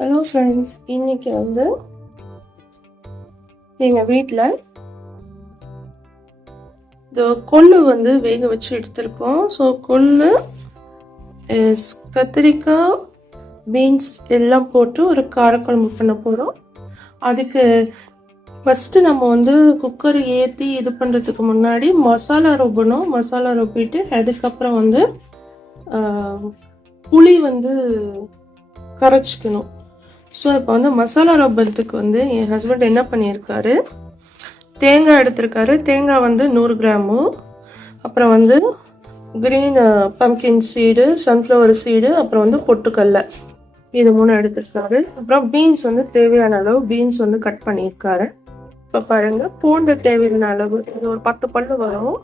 Hello friends இன்னைக்கு வந்து எங்கள் வீட்டில் இந்த கொள்ளு வந்து வேக வச்சு எடுத்திருக்கோம். ஸோ கொள்ளு கத்திரிக்காய் பீன்ஸ் எல்லாம் போட்டு ஒரு காரக்குழம்பு பண்ண போகிறோம் அதுக்கு ஃபஸ்ட்டு நம்ம வந்து குக்கர் ஏற்றி இது பண்ணுறதுக்கு முன்னாடி மசாலா ரொப்பணும். மசாலா ரொப்பிட்டு அதுக்கப்புறம் வந்து புளி வந்து கரைச்சிக்கணும். ஸோ இப்போ வந்து மசாலா ரப்பத்துக்கு வந்து என் ஹஸ்பண்ட் என்ன பண்ணியிருக்காரு? தேங்காய் எடுத்திருக்காரு. தேங்காய் வந்து நூறு கிராமு. அப்புறம் வந்து green pumpkin seed sunflower seed அப்புறம் வந்து பொட்டுக்கடலை. இது மூணு எடுத்திருக்காரு. அப்புறம் பீன்ஸ் வந்து தேவையான அளவு பீன்ஸ் வந்து கட் பண்ணியிருக்காரு. இப்போ பாருங்க பூண்டு தேவையான அளவு. இது ஒரு பத்து பல்லு வரும்.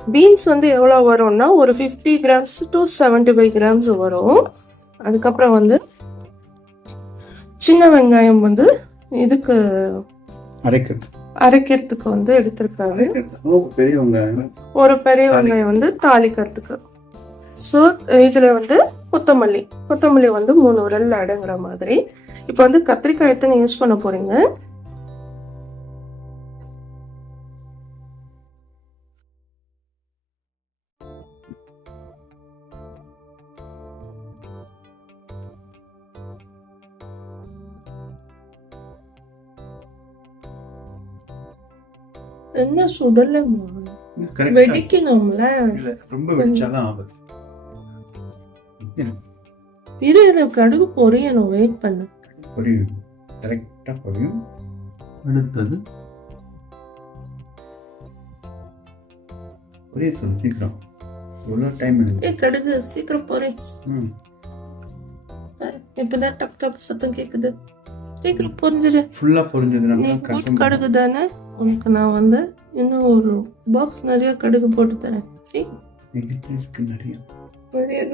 பீன்ஸ் வந்து எவ்வளோ வரும்னா ஒரு fifty grams to seventy five grams வரும். அதுக்கப்புறம் வந்து சின்ன வெங்காயம் வந்து இதுக்கு அரைக்கிறது அரைக்கிறதுக்கு வந்து எடுத்திருக்காரு. ஓ பெரியவங்க ஒரு பெரிய வெங்காயம் வந்து தாளிக்கிறதுக்கு. ஸோ இதுல வந்து கொத்தமல்லி. கொத்தமல்லி வந்து மூணு உரல்ல அடங்குற மாதிரி. இப்போ வந்து கத்திரிக்காய் எத்தனை யூஸ் பண்ண போறீங்க? என்ன சுடல வெடிக்கணும்ல. ரொம்ப வெடிச்சாதான் ஆகுது இரு. இரு கடுகு பொரியணும். வெயிட் பண்ணு. பொரியும் கரெக்டா பொரியும் அடுத்தது. ஒரே சொல்லு சீக்கிரம். எவ்வளோ டைம் ஏ கடுகு சீக்கிரம் பொரி. ம். இப்பதான் டப் டப் சத்தம் கேக்குது. சீக்கிரம் பொரிஞ்சிடு ஃபுல்லாக பொரிஞ்சதுனால கடுகு தானே உனக்கு நான் வந்து இன்னும் ஒரு பாக்ஸ் நிறைய கடுகு போட்டு தரேன். நிறைய. நிறைய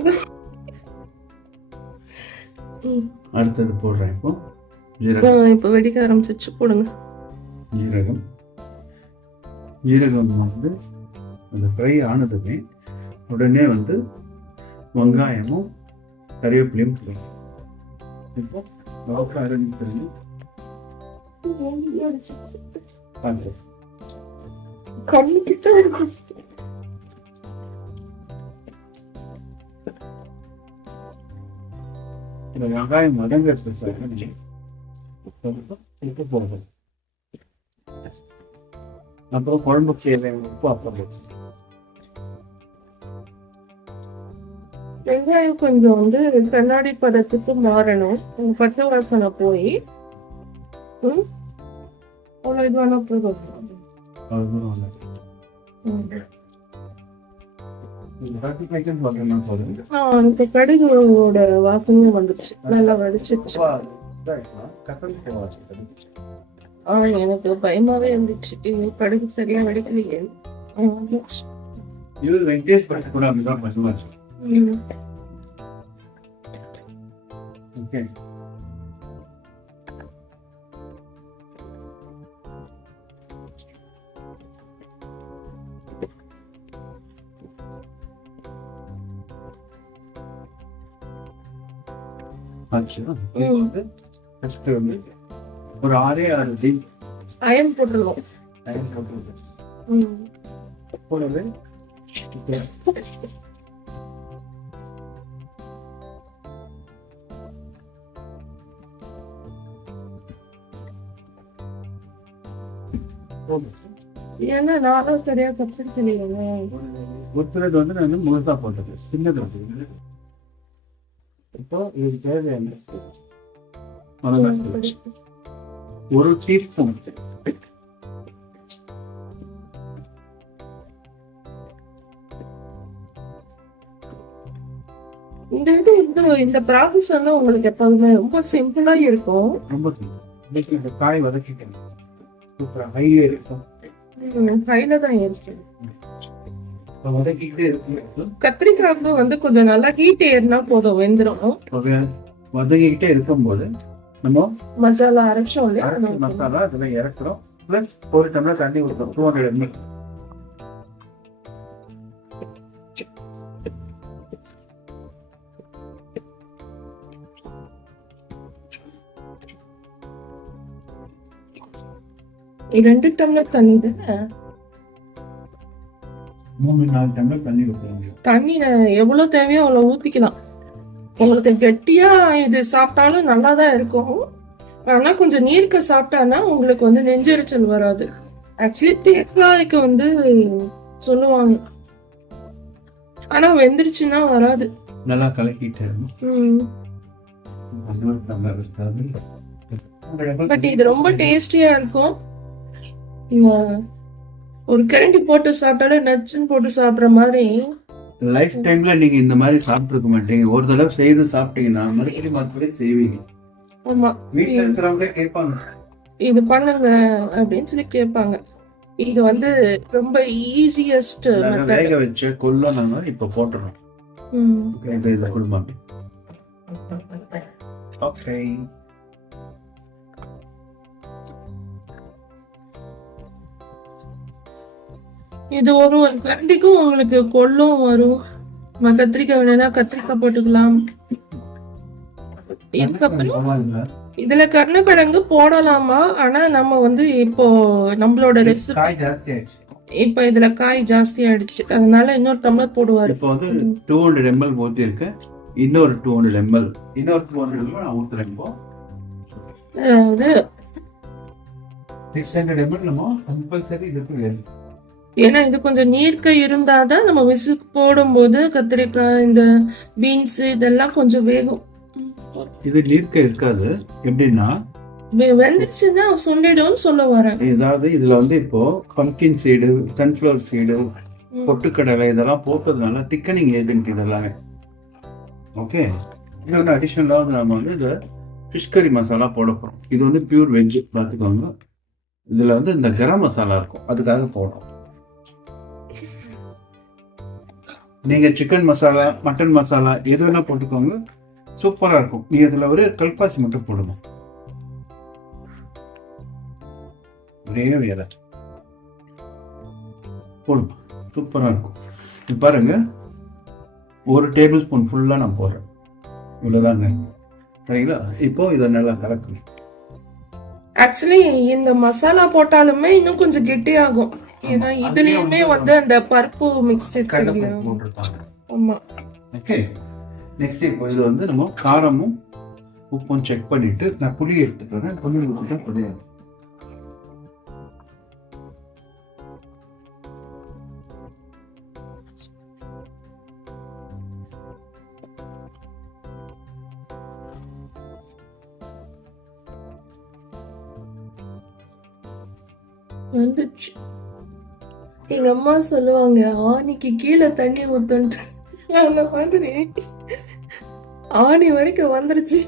அடுத்தது போடுறேன் இப்போ. ஜீரகம். இப்ப வெடிக்க ஆரம்பிச்சிச்சு. போடுங்க. ஜீரகம். ஜீரகம் வந்து அந்த ஃப்ரை ஆனதுமே உடனே வந்து வெங்காயமும் கறிவேப்பிலையும் போடணும் இப்போ நோக்க ஆரம்பித்தது பார்த்து கண்ணுக்கிட்ட இருக்கு. இந்த வெங்காயம் போடுறது அப்புறம் குழம்புக்கு உப்பு அப்புறம் வச்சு வெங்காயம் கொஞ்சம் வந்து கண்ணாடி பதத்துக்கு மாறணும். பச்சை வாசனை போய். ம், seconds வரணும்னா போதும். ஆ, இப்ப கடுகுவோட வாசனையும் வந்துச்சு நல்லா வடிச்சிச்சு அப்பா, இதாயிடுமா? கத்தரிக்காய் வாசம் தெரிஞ்சுச்சு. ஆ எனக்கு பயமாவே இருந்துச்சு இது கடுகு சரியா வெடிக்கலையே. இது வெங்கடேஷ் பட்டு கூட அப்படிதான் பண்ணுவாச்சு. இப்போ வந்து ஒரு ஆறே ஆறு டீ அயன் போட்டுருவோம். ஏன்னா நானும் சரியா கத்துக்கலையே ஒருத்தரது வந்து நான் முழுசா போட்டது. சின்னது வந்து. இப்போ இதுக்கு தேவையான மிளகாய் ஒரு டீஸ்பூன் இந்த இது இந்த இந்த ப்ராசஸ் வந்து உங்களுக்கு எப்போதுமே ரொம்ப சிம்பிளா இருக்கும். ரொம்ப இந்த காய் வதக்கிக்கணும். சூப்பரா ஹைவே இருக்கும் கையில தான் இருக்கு கத்திரிக்காய் வந்து கொஞ்சம் நல்லா ஹீட் ஏறினா போதும் வெந்துடும் வதக்கிக்கிட்டே இருக்கும்போது நம்ம மசாலா அரைச்சோம் மசாலா இதெல்லாம் இறக்குறோம். ப்ளஸ் ஒரு டம்ளர் தண்ணி ஊற்றுறோம் டூ ஹண்ட்ரட் எம்எல் ரெண்டு டம்ளர் தண்ணி தானே? மூணு நாலு டம்ளர் தண்ணி ஊற்றுவாங்க தண்ணி நான் எவ்வளவு தேவையோ அவ்வளவு ஊத்திக்கலாம். உங்களுக்கு கெட்டியா இது சாப்பிட்டாலும் நல்லா தான் இருக்கும். ஆனா கொஞ்சம் நீர்க்க சாப்பிட்டானா உங்களுக்கு வந்து நெஞ்செரிச்சல் வராது. ஆக்சுவலி தேங்காய்க்கு வந்து சொல்லுவாங்க. ஆனா வெந்துருச்சுன்னா வராது. நல்லா கலக்கிட்டு. ம். இன்னொரு டம்ளர் இருக்காது பட் இது ரொம்ப டேஸ்டியா இருக்கும். ஒரு கரண்டி போட்டு சாப்பிட்டாலே நச்சுன்னு போட்டு சாப்பிடுற மாதிரி. லைஃப் டைம்ல நீங்க இந்த மாதிரி சாப்பிட்டுருக்க மாட்டீங்க. ஒரு தடவை செய்து சாப்பிட்டீங்கன்னா மறுபடியும் மறுபடியும் செய்வீங்க. ஆமா. வீட்டுல இருக்கிறவங்களே கேட்பாங்க. இது பண்ணுங்க அப்படின்னு சொல்லி கேட்பாங்க. இது வந்து ரொம்ப ஈஸியஸ்ட் வேக வச்ச கொல்ல நம்ம இப்ப போட்டுறோம். இப்ப இதை கொடுப்பாங்க ஓகே இது ஒரு கரண்டிக்கும் உங்களுக்கு கொள்ளும் வரும் நம்ம கத்திரிக்காய் வேணும்னா கத்திரிக்காய் போட்டுக்கலாம். இதுக்கப்புறம் இதுல? கருணக்கிழங்கு போடலாமா? ஆனா நம்ம வந்து இப்போ நம்மளோட ரெசிபி இப்போ இதுல காய் ஜாஸ்தி ஆயிடுச்சு. அதனால இன்னொரு டம்ளர் போடுவாரு. இப்போ வந்து டூ ஹண்ட்ரட் எம்எல் ஊற்றி இருக்கு இன்னொரு டூ ஹண்ட்ரட் எம்எல் இன்னொரு டூ ஹண்ட்ரட் எம்எல் நான் ஊற்றுறேன் இப்போ. அதாவது சிக்ஸ் ஹண்ட்ரட் எம்எல் நம்ம கம்பல்சரி இதுக்கு வேணும். ஏன்னா இது கொஞ்சம் நீர்க்க இருந்தாதான் நம்ம விசில் போடும்போது கத்திரிக்காய் இந்த பீன்ஸ் இதெல்லாம் கொஞ்சம் வேகும். இது நீர்க்க இருக்காது. எப்படின்னா வெந்துச்சுன்னா சொல்லிடும்னு சொல்ல வரேன். ஏதாவது இதுல வந்து இப்போ பம்கின் சீடு சன்ஃப்ளவர் சீடு. பொட்டுக்கடலை இதெல்லாம் போட்டதுனால திக்கனிங் ஏஜென்ட் இதெல்லாமே. ஓகே இன்னொன்று அடிஷ்னலாக வந்து நம்ம வந்து இந்த ஃபிஷ் கறி மசாலா போட போகிறோம் இது வந்து பியூர் வெஜ் பார்த்துக்கோங்க. இதில் வந்து இந்த கரம் மசாலா இருக்கும். அதுக்காக போடுறோம். நீங்கள் சிக்கன் மசாலா மட்டன் மசாலா எது வேணால் போட்டுக்கோங்க. சூப்பராக இருக்கும். நீ இதில் ஒரு கல்பாசி மட்டும் போடுங்க. ஒரே வேலை. போடுங்க. சூப்பராக இருக்கும். இப்போ பாருங்க. ஒரு டேபிள் ஸ்பூன் ஃபுல்லாக நான் போடுறேன். இவ்வளோதாங்க சரிங்களா? இப்போ இதை நல்லா கலக்குங்க. ஆக்சுவலி இந்த மசாலா போட்டாலுமே இன்னும் கொஞ்சம் கெட்டியாகும். ஏன்னா இதுலயுமே வந்து அந்த பருப்பு மிக்ஸ் போட்டிருப்பாங்க. ஆமா. ஓகே நெக்ஸ்ட் இப்போ இது வந்து நம்ம காரமும் உப்பும் செக் பண்ணிட்டு நான் புளி எடுத்துக்கிறேன் புளி ஊற்றிட்டா புளியாது வந்துச்சு எங்க அம்மா சொல்லுவாங்க ஆணிக்கு கீழே தண்ணி ஊத்துன்ட்டு. அந்த மாதிரி ஆணி வரைக்கும் வந்துருச்சு.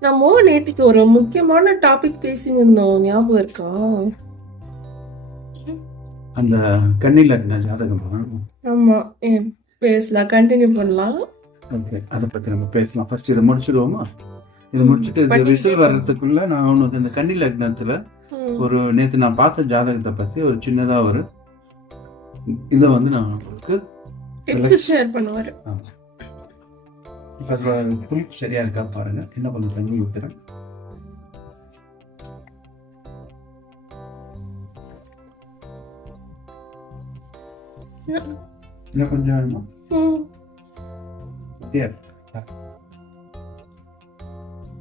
நம்ம நேற்றுக்கு ஒரு முக்கியமான டாபிக் பேசின்னு இருந்தோம் ஞாபகம் இருக்கா? அந்த கண்ணில் ஜாதகம் ஆமா ஏ, பேசலாம் கண்டினியூ பண்ணலாம். அதை பற்றி நம்ம பேசலாம். ஃபர்ஸ்ட் இதை முடிச்சிடுவோமா? இதை முடிச்சுட்டு பண்ணிட்டே விசில் வர்றதுக்குள்ள நான் ஒன்று இந்த கன்னி லக்னத்தில். ஒரு நேற்று நான் பார்த்த ஜாதகத்தை பற்றி ஒரு சின்னதாக ஒரு இதை வந்து நான் உங்களுக்கு ஷேர் பண்ணுவாரு. புளிப்பு சரியா இருக்கா பாருங்க. இன்னும் கொஞ்சம் தண்ணி ஊற்றுறேன் இன்னும் கொஞ்சம் வேணுமா.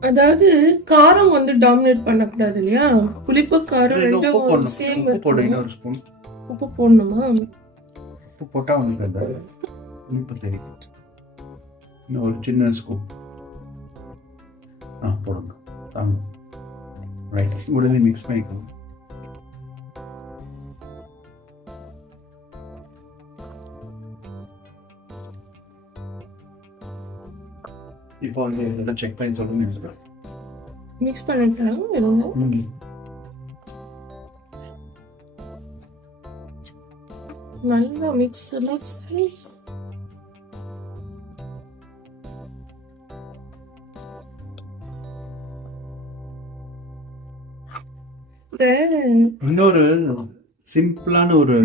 அதாவது காரம் வந்து டாமினேட் பண்ணக்கூடாது இல்லையா? புளிப்பு காரம் ரெண்டும் சேம் ஸ்பூன் உப்பு போடணுமா. உப்பு போட்டால் உங்களுக்கு அந்த புளிப்பு தெரியும். இன்னும் ஒரு சின்ன ஸ்கூப் ஆ போடுங்க. ஆமாம் ரைட் உடனே மிக்ஸ் பண்ணிக்கோங்க. இப்போ வந்து இதெல்லாம் செக் பண்ணி சொல்லுங்க மிக்ஸ் பண்ணிக்கலாம் இருங்க ம். நல்லா மிக்ஸ் மிக்ஸ் மிக்ஸ் இன்னொரு சிம்பிளான ஒரு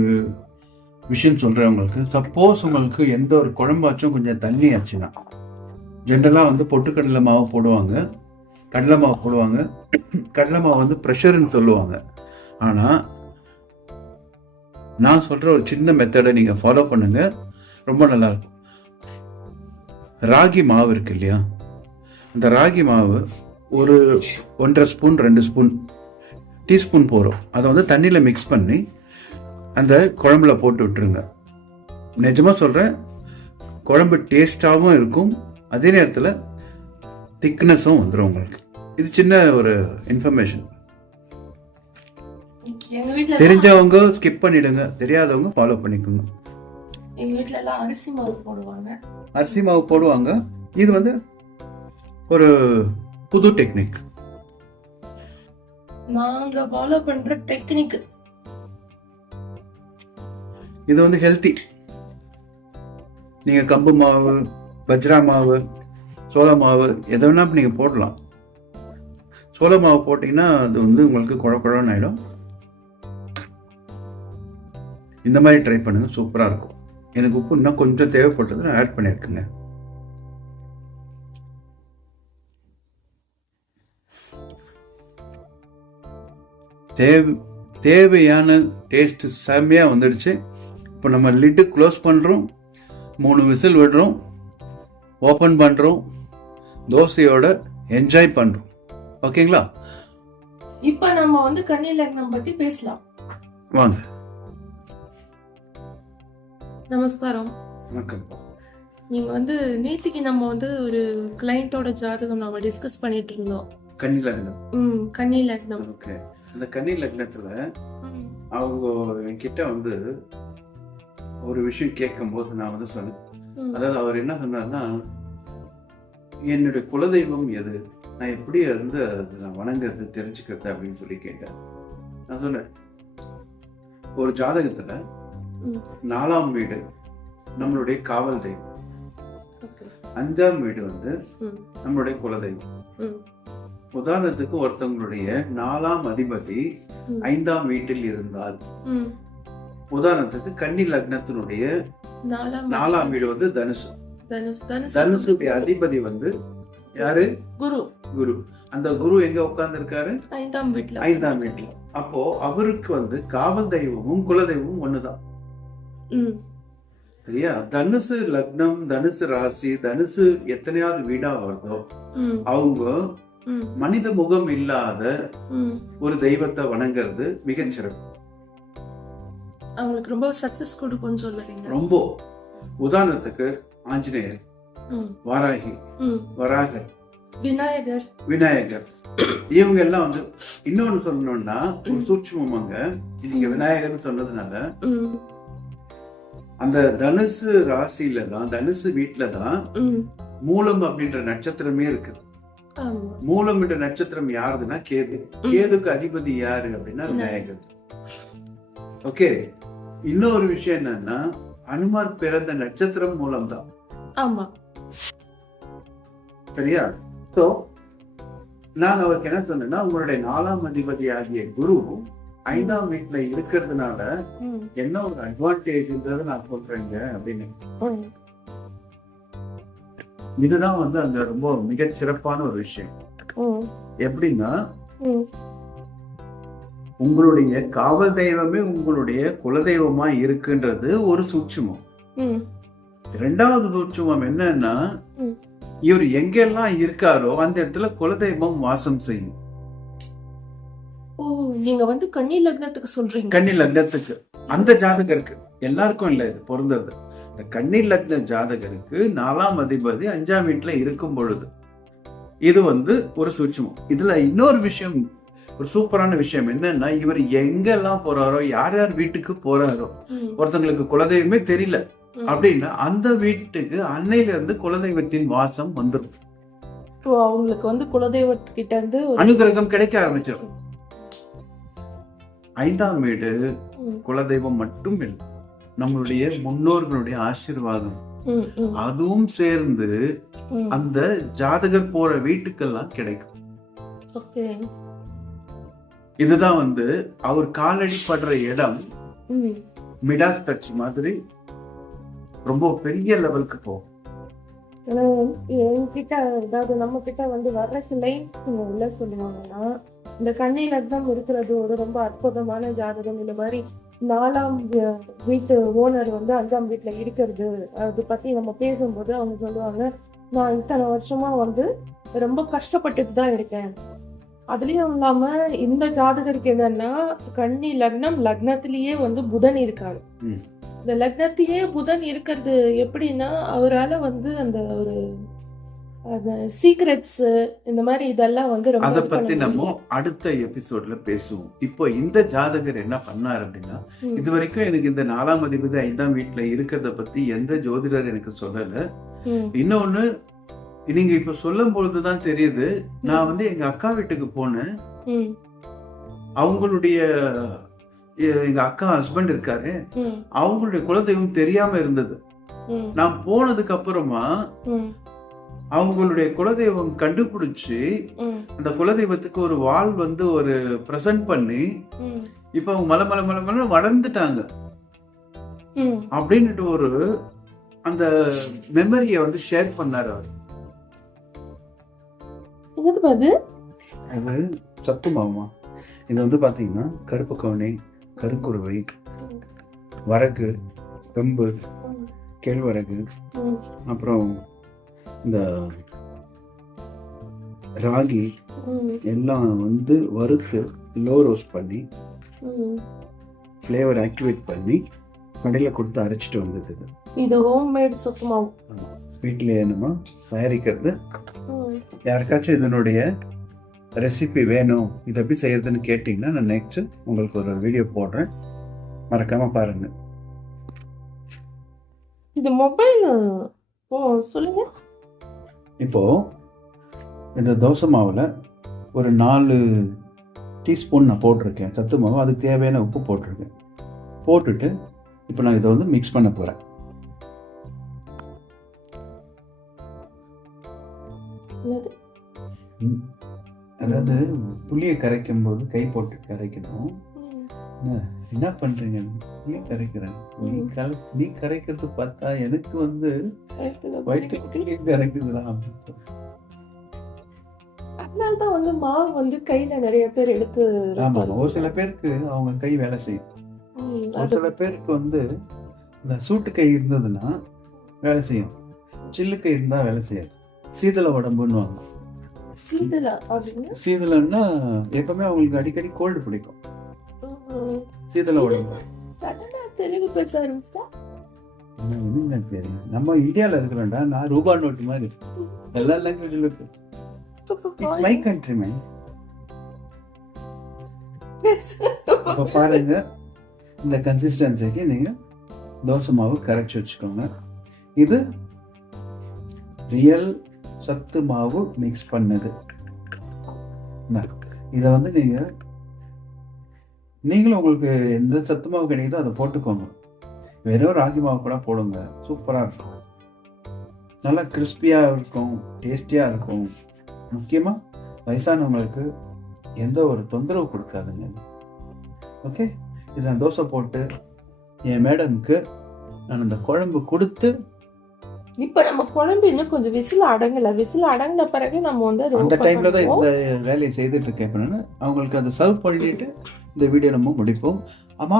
விஷயம் சொல்றேன் உங்களுக்கு. சப்போஸ் உங்களுக்கு எந்த ஒரு குழம்பாச்சும் கொஞ்சம் தண்ணி ஆச்சுன்னா. ஜென்ரலாக வந்து பொட்டுக்கடலை மாவு போடுவாங்க. கடலை மாவு போடுவாங்க. கடலை மாவு வந்து ப்ரெஷர்னு சொல்லுவாங்க. ஆனால் நான் சொல்கிற ஒரு சின்ன மெத்தடை நீங்கள் ஃபாலோ பண்ணுங்கள் ரொம்ப நல்லா இருக்கும். ராகி மாவு இருக்கு இல்லையா? அந்த ராகி மாவு ஒரு ஒன்றரை ஸ்பூன் ரெண்டு ஸ்பூன் டீஸ்பூன் போகிறோம் அதை வந்து தண்ணியில் மிக்ஸ் பண்ணி அந்த குழம்புல போட்டு விட்டுருங்க. நிஜமாக சொல்கிறேன் குழம்பு டேஸ்டாகவும் இருக்கும் அதே நேரத்தில் திக்னஸும் வந்துடும் உங்களுக்கு. இது சின்ன ஒரு இன்ஃபர்மேஷன் தெரிஞ்சவங்க ஸ்கிப் பண்ணிடுங்க. தெரியாதவங்க ஃபாலோ பண்ணிக்கோங்க. எங்க வீட்ல எல்லாம் அரிசி மாவு போடுவாங்க. அரிசி மாவு போடுவாங்க. இது வந்து ஒரு புது டெக்னிக் நாங்க ஃபாலோ பண்ற டெக்னிக் இது வந்து ஹெல்த்தி நீங்க கம்பு மாவு பஜ்ரா மாவு சோள மாவு எதை வேணா நீங்கள் போடலாம். சோள மாவு போட்டிங்கன்னா அது வந்து உங்களுக்கு குழ குழன்னு ஆகிடும் இந்த மாதிரி ட்ரை பண்ணுங்கள் சூப்பராக இருக்கும். எனக்கு உப்பு இன்னும் கொஞ்சம் தேவைப்பட்டது நான் ஆட் பண்ணியிருக்குங்க. தேவை தேவையான டேஸ்ட்டு செம்மையாக வந்துடுச்சு. இப்போ நம்ம லிட்டு க்ளோஸ் பண்ணுறோம் மூணு விசில் விடுறோம். ஓப்பன் பண்ணுறோம் தோசையோட என்ஜாய் பண்ணுறோம் ஓகேங்களா? இப்ப நம்ம வந்து கன்னி லக்னம் பத்தி பேசலாம். வாங்க. நமஸ்காரம். வணக்கம். நீங்க வந்து நேத்திக்கு நம்ம வந்து ஒரு கிளையண்டோட ஜாதகம் நம்ம டிஸ்கஸ் பண்ணிட்டு இருந்தோம். கன்னி லக்னம். ம் கன்னி லக்னம். ஓகே. இந்த கன்னி லக்னத்தில் அவங்க என்கிட்ட வந்து ஒரு விஷயம் கேட்கும்போது நான் வந்து சொன்னேன். அதாவது அவர் என்ன சொன்னார்னா என்னுடைய குலதெய்வம் எது நான் எப்படி வந்து அது நான் வணங்குறது தெரிஞ்சுக்கிறது அப்படின்னு சொல்லி கேட்டேன் நான் சொன்னேன் ஒரு ஜாதகத்துல. நாலாம் வீடு நம்மளுடைய காவல் தெய்வம். அஞ்சாம் வீடு வந்து நம்மளுடைய குலதெய்வம் உதாரணத்துக்கு ஒருத்தவங்களுடைய நாலாம் அதிபதி. ஐந்தாம் வீட்டில் இருந்தால். உதாரணத்துக்கு கன்னி லக்னத்தினுடைய நாலாம் வீடு. வந்து தனுசு. தனுசுடைய அதிபதி வந்து யாரு? குரு. குரு. அந்த குரு எங்க உட்கார்ந்து இருக்காரு ஐந்தாம் வீட்ல. ஐந்தாம் வீட்டுல அப்போ அவருக்கு வந்து காவல் தெய்வமும் குலதெய்வமும் ஒண்ணுதான். சரியா? தனுசு லக்னம் தனுசு ராசி தனுசு எத்தனையாவது வீடா வருதோ அவங்க மனித முகம் இல்லாத. ஒரு தெய்வத்தை வணங்குறது மிகச்சிறப்பு. அவங்களுக்கு ரொம்ப சக்சஸ் கொடுக்கும்னு சொல்லுறீங்க. ரொம்ப. உதாரணத்துக்கு ஆஞ்சநேயர் வாராகி. வராகர் விநாயகர். விநாயகர். இவங்க எல்லாம் வந்து இன்னொன்னு சொல்லணும்னா ஒரு சூட்சுமங்க நீங்க விநாயகர்னு சொன்னதுனால அந்த தனுசு ராசியில தான் தனுசு வீட்டுல தான். மூலம் அப்படின்ற நட்சத்திரமே இருக்கு. மூலம் என்ற நட்சத்திரம் யாருதுன்னா கேது. கேதுக்கு அதிபதி யாரு அப்படின்னா விநாயகர். ஓகே. இன்னொரு விஷயம் என்னன்னா அனுமார் பிறந்த நட்சத்திரம் மூலம் தான் ஆமா. சரியா? சோ நான் அவருக்கு என்ன சொன்னேன்னா உங்களுடைய நாலாம் அதிபதி ஆகிய குரு ஐந்தாம் வீட்டுல இருக்கிறதுனால என்ன ஒரு அட்வான்டேஜ்ன்றதை நான் சொல்றேங்க அப்படின்னு. இதுதான் வந்து அந்த ரொம்ப மிகச் சிறப்பான ஒரு விஷயம். எப்படின்னா. உங்களுடைய காவல் தெய்வமே உங்களுடைய குலதெய்வமா இருக்குன்றது ஒரு சூட்சுமம். ம், இரண்டாவது சூட்சுமம் என்னன்னா. இவர் எங்கெல்லாம் இருக்காரோ அந்த இடத்துல குலதெய்வம் வாசம் செய்யும். ஓ நீங்க வந்து கன்னி லக்னத்துக்கு சொல்றீங்க. கன்னி லக்னத்துக்கு. அந்த ஜாதகருக்கு எல்லாருக்கும் இல்லை இது பொருந்தது. இந்த கன்னி லக்ன ஜாதகருக்கு நாலாம் அதிபதி அஞ்சாம் வீட்டுல இருக்கும் பொழுது. இது வந்து ஒரு சூட்சுமம். இதுல இன்னொரு விஷயம் ஒரு சூப்பரான விஷயம் என்னன்னா இவர் எங்கெல்லாம் போறாரோ யார் யார் வீட்டுக்கு போறாரோ ஒருத்தங்களுக்கு குலதெய்வமே தெரியல. அப்படின்னா அந்த வீட்டுக்கு அன்னையில இருந்து குலதெய்வத்தின் வாசம் வந்துடும் அவங்களுக்கு வந்து குலதெய்வத்துக்கிட்ட இருந்து அனுகிரகம் கிடைக்க ஆரம்பிச்சிடும் ஐந்தாம் வீடு குலதெய்வம் மட்டும் இல்லை நம்மளுடைய முன்னோர்களுடைய ஆசீர்வாதம். அதுவும் சேர்ந்து. அந்த ஜாதகர் போற வீட்டுக்கெல்லாம் கிடைக்கும். ஓகே. இதுதான் வந்து அவர் காலடி படுற இடம் மிடாஸ் டச் மாதிரி ரொம்ப பெரிய லெவலுக்கு போகும் என்கிட்ட அதாவது நம்ம கிட்ட வந்து வர்ற சிலை உள்ள சொல்லுவாங்கன்னா இந்த கண்ணி லக்னம் இருக்கிறது ஒரு ரொம்ப அற்புதமான ஜாதகம். இந்த மாதிரி நாலாம் வீட்டு ஓனர் வந்து அஞ்சாம் வீட்டுல இருக்கிறது அது பத்தி நம்ம பேசும்போது அவங்க சொல்லுவாங்க நான் இத்தனை வருஷமா வந்து ரொம்ப கஷ்டப்பட்டுட்டு தான் இருக்கேன். அதுலயும் இல்லாம இந்த ஜாதகருக்கு என்னன்னா கன்னி லக்னம் லக்னத்திலேயே வந்து புதன் இருக்காரு. இந்த லக்னத்திலேயே புதன் இருக்கிறது எப்படின்னா அவரால வந்து அந்த ஒரு அந்த சீக்ரெட்ஸ் இந்த மாதிரி இதெல்லாம் வந்து ரொம்ப அத பத்தி நம்ம. அடுத்த எபிசோட்ல பேசுவோம் இப்போ இந்த ஜாதகர் என்ன பண்ணார் அப்படின்னா. இது வரைக்கும் எனக்கு இந்த நாலாம் அதிபதி ஐந்தாம் வீட்டுல இருக்கிறத பத்தி எந்த ஜோதிடர் எனக்கு சொல்லல. இன்னொன்னு நீங்க இப்ப சொல்லும் பொழுதுதான் தெரியுது நான் வந்து எங்க அக்கா வீட்டுக்கு போனேன். அவங்களுடைய எங்க அக்கா ஹஸ்பண்ட் இருக்காரு. அவங்களுடைய குலதெய்வம் தெரியாம இருந்தது. நான் போனதுக்கு அப்புறமா. அவங்களுடைய குலதெய்வம் கண்டுபிடிச்சு. அந்த குலதெய்வத்துக்கு ஒரு வாள் வந்து ஒரு பிரசன்ட் பண்ணி. இப்ப அவங்க மலை மலை மலை மலை வளர்ந்துட்டாங்க ம். அப்படின்னுட்டு ஒரு அந்த மெமரியை வந்து ஷேர் பண்ணாரு அவர் என்னது அது அது சத்து மாமா இது வந்து பாத்தீங்கன்னா கருப்பு கவுனி கருக்குருவை வரகு கம்பு. கேழ்வரகு. அப்புறம் இந்த ராகி. எல்லாம் வந்து வறுத்து லோ ரோஸ்ட் பண்ணி. ஃப்ளேவர் ஆக்டிவேட் பண்ணி கடையில் கொடுத்து அரைச்சிட்டு வந்தது இது ஹோம்மேட் சொத்து மாவு வீட்டிலேயே நம்ம தயாரிக்கிறது. யாருக்காச்சும் இதனுடைய ரெசிபி வேணும் இது எப்படி செய்யறதுன்னு கேட்டிங்கன்னா நான் நெக்ஸ்ட் உங்களுக்கு ஒரு வீடியோ போடுறேன். மறக்காம பாருங்க. இது மொபைல் ஓ? சொல்லுங்க. இப்போ இந்த தோசை மாவில் ஒரு நாலு டீஸ்பூன் நான் போட்டிருக்கேன். சத்து மாவு அதுக்கு தேவையான உப்பு போட்டிருக்கேன். போட்டுட்டு இப்போ நான் இதை வந்து மிக்ஸ் பண்ண போகிறேன் ம். அதாவது புளியை கரைக்கும் போது கை போட்டு கரைக்கணும். என்ன, பண்றீங்க புளியை கரைக்கிறேன் நீ. கல நீ கரைக்கிறது பார்த்தா எனக்கு வந்து. வயிற்று கரைக்குதுடா அதனாலதான் வந்து மாவு வந்து கையில நிறைய பேர் எடுத்து ஆமா ஒரு சில பேருக்கு அவங்க கை வேலை செய்யும் ஒரு சில பேருக்கு வந்து இந்த சூட்டு கை இருந்ததுன்னா வேலை செய்யும் சில்லு கை இருந்தா வேலை செய்யாது சீதள உடம்புன்னுவாங்க சீதளம்னா எப்பவுமே அவங்களுக்கு அடிக்கடி கோல்டு பிடிக்கும். சீதள உடம்பு. சடனா தெலுங்கு பேச ஆரம்பிச்சா? என்ன இதுங்க பேரு. நம்ம இந்தியால இருக்கிறோம்டா நான் ரூபா நோட்டு மாதிரி. எல்லா லாங்குவேஜ்ல இட்ஸ் மை கண்ட்ரி மேன் அப்ப பாருங்க. இந்த கன்சிஸ்டன்சிக்கு நீங்க தோசை மாவு கரைச்சி வச்சுக்கோங்க. இது ரியல் சத்து மாவு மிக்ஸ் பண்ணது. என்ன, இதை வந்து நீங்கள் நீங்களும் உங்களுக்கு எந்த சத்து மாவு கிடைக்குதோ அதை போட்டுக்கோங்க. வெறும் ராகி மாவு கூட போடுங்க. சூப்பராக இருக்கும். நல்லா கிறிஸ்பியாக இருக்கும் டேஸ்டியாக இருக்கும். முக்கியமாக வயசானவங்களுக்கு எந்த ஒரு தொந்தரவு கொடுக்காதுங்க. ஓகே இதை நான் தோசை போட்டு என் மேடம்க்கு நான் அந்த குழம்பு கொடுத்து இப்ப நம்ம குழம்பு இன்னும் கொஞ்சம் விசில் அடங்கல. விசில் அடங்கின பிறகு நம்ம வந்து அதை அந்த டைம்ல தான். இந்த வேலையை செய்துட்டு இருக்கேன். அவங்களுக்கு அதை சர்வ் பண்ணிட்டு இந்த வீடியோ நம்ம முடிப்போம். ஆமா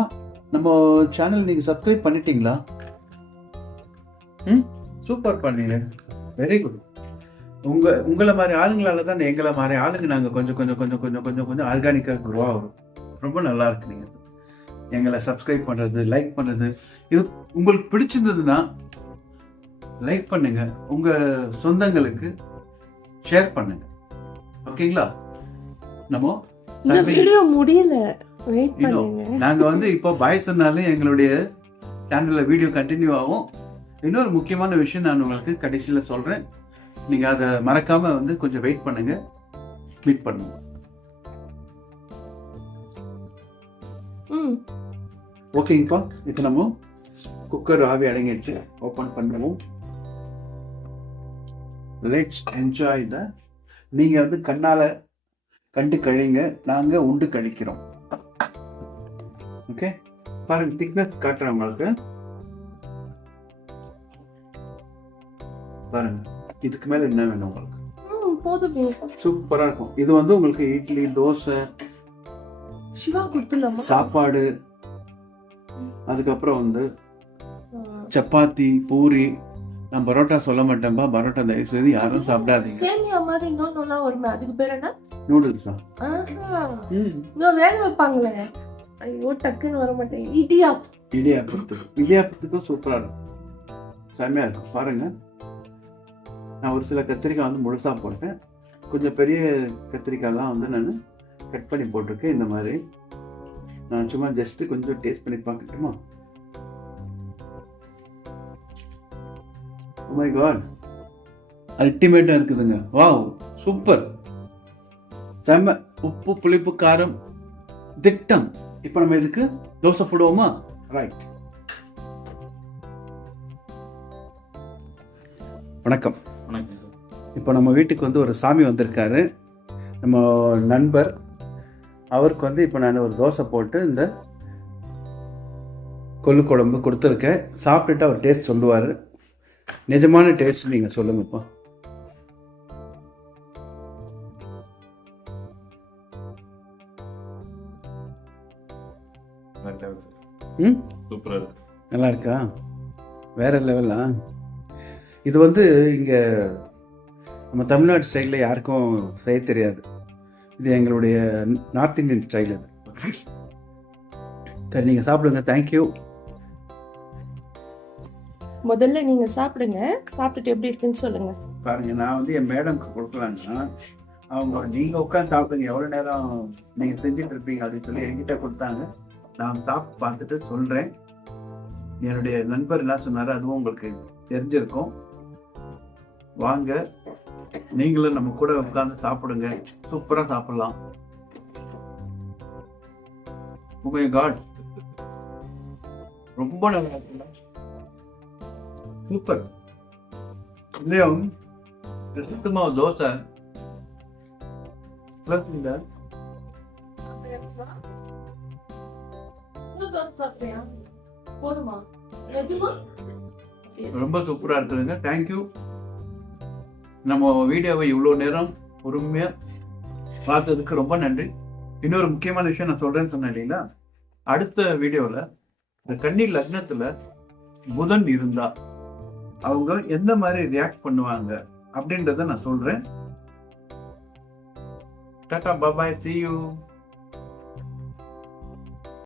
நம்ம சேனல் நீங்க சப்ஸ்கிரைப் பண்ணிட்டீங்களா? ம் சூப்பர் பண்ணீங்க வெரி குட் உங்க உங்களை மாதிரி ஆளுங்களால தான் எங்களை மாதிரி ஆளுங்க நாங்க கொஞ்சம் கொஞ்சம் கொஞ்சம் கொஞ்சம் கொஞ்சம் கொஞ்சம் ஆர்கானிக்கா குரோ ஆகும் ரொம்ப நல்லா இருக்கு நீங்க. எங்களை சப்ஸ்கிரைப் பண்றது லைக் பண்றது இது உங்களுக்கு பிடிச்சிருந்ததுன்னா லைக் பண்ணுங்க. உங்க சொந்தங்களுக்கு ஷேர் பண்ணுங்க. ஓகேங்களா? நம்ம வீடியோ முடியல. வெயிட் பண்ணுங்க. நாங்க வந்து இப்போ பாய் சொன்னாலும் எங்களுடைய சேனல்ல வீடியோ கண்டினியூ ஆகும். இன்னொரு முக்கியமான விஷயம் நான் உங்களுக்கு கடைசியில சொல்றேன். நீங்க அதை மறக்காம வந்து கொஞ்சம் வெயிட் பண்ணுங்க. மீட் பண்ணுங்க. ம். ஓகேங்கப்பா. இப்போ நம்ம குக்கர் ஆவி அடங்கிடுச்சு. ஓப்பன் பண்ணுவோம். லெட்ஸ் என்ஜாய் த நீங்க வந்து கண்ணால கண்டு கழிங்க நாங்க உண்டு கழிக்கிறோம். ஓகே பாருங்க திக்னஸ் காட்டுறேன் உங்களுக்கு. பாருங்க இதுக்கு மேல என்ன வேணும் உங்களுக்கு? ம் போதுமே சூப்பரா இருக்கும். இது வந்து உங்களுக்கு இட்லி தோசை சாப்பாடு அதுக்கப்புறம் வந்து சப்பாத்தி பூரி நான் பரோட்டா சொல்ல மாட்டேன்பா. பரோட்டா தயவு செய்து யாரும் சாப்பிடாதீங்க. சேமியா மாதிரி இன்னொன்னுலாம் வருமே அதுக்கு பேர் என்ன? நூடுல்ஸ். இன்னும் வேக வைப்பாங்களே. ஐயோ டக்குன்னு வர மாட்டேன். இடியா இடியாப்பத்துக்கு இடியாப்பத்துக்கும் சூப்பரா இருக்கும். செம்மையா இருக்கும். பாருங்க. நான் ஒரு சில கத்திரிக்காய் வந்து முழுசா போட்டேன். கொஞ்சம் பெரிய கத்திரிக்காய்லாம் வந்து நான் கட் பண்ணி போட்டிருக்கேன். இந்த மாதிரி. நான் சும்மா ஜஸ்ட் கொஞ்சம் டேஸ்ட் பண்ணி பார்க்கட்டுமா? மை காட் அல்டிமேட்டா இருக்குதுங்க. வாவ் சூப்பர் செம்ம உப்பு புளிப்பு காரம் திட்டம். இப்போ நம்ம இதுக்கு தோசை போடுவோமா? ரைட் வணக்கம். வணக்கம். இப்போ நம்ம வீட்டுக்கு வந்து ஒரு சாமி வந்திருக்காரு. நம்ம நண்பர். அவருக்கு வந்து இப்போ நான் ஒரு தோசை போட்டு இந்த கொள்ளு குழம்பு கொடுத்துருக்கேன். சாப்பிட்டுட்டு அவர் டேஸ்ட் சொல்லுவார். நிஜமான டேஸ்ட் நீங்கள் சொல்லுங்கப்பா. ம்? இருக்கு நல்லா இருக்கா வேற லெவலா இது வந்து இங்கே நம்ம தமிழ்நாடு ஸ்டைலில் யாருக்கும் செய்ய தெரியாது. இது எங்களுடைய நார்த் இந்தியன் ஸ்டைல் அது. சரி நீங்கள் சாப்பிடுங்க. தேங்க்யூ முதல்ல நீங்க சாப்பிடுங்க. சாப்பிட்டுட்டு எப்படி இருக்குன்னு சொல்லுங்க. பாருங்க நான் வந்து என் மேடம்க்கு கொடுக்கலான்னா அவங்க நீங்கள் உட்காந்து சாப்பிடுங்க. எவ்வளோ நேரம் நீங்கள் செஞ்சுட்டு இருப்பீங்க அப்படின்னு சொல்லி என்கிட்ட கொடுத்தாங்க. நான் சாப்பிட்டு பார்த்துட்டு சொல்கிறேன் என்னுடைய நண்பர் என்ன சொன்னார் அதுவும் உங்களுக்கு தெரிஞ்சிருக்கும். வாங்க நீங்களும் நம்ம கூட உட்காந்து சாப்பிடுங்க. சூப்பராக சாப்பிடலாம். Oh உங்க காட் ரொம்ப நல்லா இருக்குல்ல? சூப்பர் இல்லையும் சுத்தமா தோசை ப்ளஸ் இந்த ரொம்ப சூப்பராக இருக்குதுங்க. தேங்க்யூ நம்ம வீடியோவை இவ்வளோ நேரம் பொறுமையாக பார்த்ததுக்கு ரொம்ப நன்றி. இன்னொரு முக்கியமான விஷயம் நான் சொல்கிறேன்னு சொன்னேன் இல்லைங்களா? அடுத்த வீடியோவில் இந்த கன்னி லக்னத்தில் புதன் இருந்தால் அவங்க எந்த மாதிரி ரியாக்ட் பண்ணுவாங்க அப்படின்றத நான் சொல்றேன். Tata பாபாய் C you